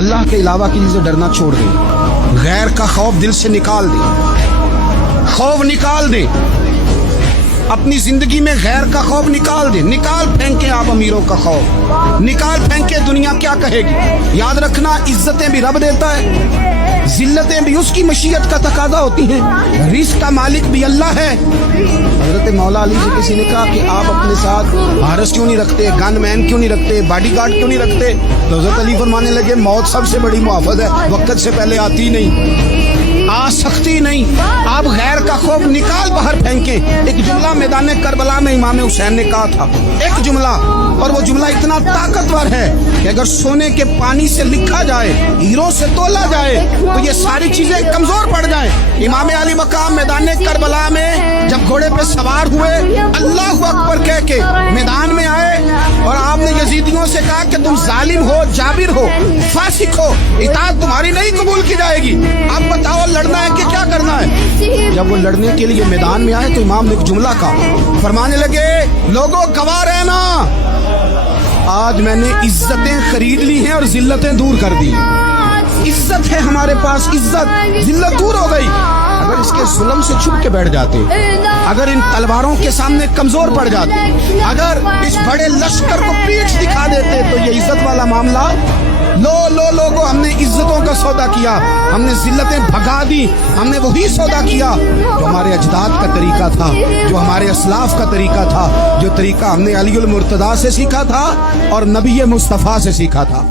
اللہ کے علاوہ کسی سے ڈرنا چھوڑ دیں، غیر کا خوف دل سے نکال دیں، خوف نکال دیں، اپنی زندگی میں غیر کا خوف نکال دیں، نکال پھینکیں آپ امیروں کا خوف، نکال پھینکیں دنیا کیا کہے گی۔ یاد رکھنا عزتیں بھی رب دیتا ہے، ذلتیں بھی اس کی مشیت کا تقاضا ہوتی ہیں، رزق کا مالک بھی اللہ ہے۔ حضرت مولا علی سے کسی نے کہا کہ آپ اپنے ساتھ حارس کیوں نہیں رکھتے، گن مین کیوں نہیں رکھتے، باڈی گارڈ کیوں نہیں رکھتے؟ تو حضرت علی فرمانے لگے موت سب سے بڑی محافظ ہے، وقت سے پہلے آتی نہیں، آ سکتی نہیں۔ آپ غیر کا خوف نکال باہر پھینکیں۔ ایک جملہ میدان کربلا میں امام حسین نے کہا تھا، ایک جملہ، اور وہ جملہ اتنا طاقتور ہے کہ اگر سونے کے پانی سے لکھا جائے، ہیروں سے تولا جائے تو یہ ساری چیزیں کمزور پڑ جائیں۔ امام علی مقام میدان کربلا میں جب گھوڑے پہ سوار ہوئے، اللہ اکبر کہہ کے میدان میں آئے اور آپ نے یزیدیوں سے کہا کہ تم ظالم ہو، جابر ہو، فاسق ہو، اطاعت تمہاری نہیں قبول کی جائے گی، اب بتاؤ لڑنا ہے کہ کیا کرنا ہے؟ جب وہ لڑنے کے لیے میدان میں آئے تو امام نے ایک جملہ کہا، فرمانے لگے لوگوں گواہ رہنا، آج میں نے عزتیں خرید لی ہیں اور ذلتیں دور کر دی ہیں۔ عزت ہے ہمارے پاس، عزت، ذلت دور ہو گئی۔ اگر اس کے ظلم سے چھپ کے بیٹھ جاتے، اگر ان تلواروں کے سامنے کمزور پڑ جاتے، اگر اس بڑے لشکر کو پیٹھ دکھا دیتے تو یہ عزت والا معاملہ لوگوں ہم نے عزتوں کا سودا کیا، ہم نے ذلتیں بھگا دی، ہم نے وہی سودا کیا جو ہمارے اجداد کا طریقہ تھا، جو ہمارے اسلاف کا طریقہ تھا، جو طریقہ ہم نے علی المرتضیٰ سے سیکھا تھا اور نبی مصطفیٰ سے سیکھا تھا۔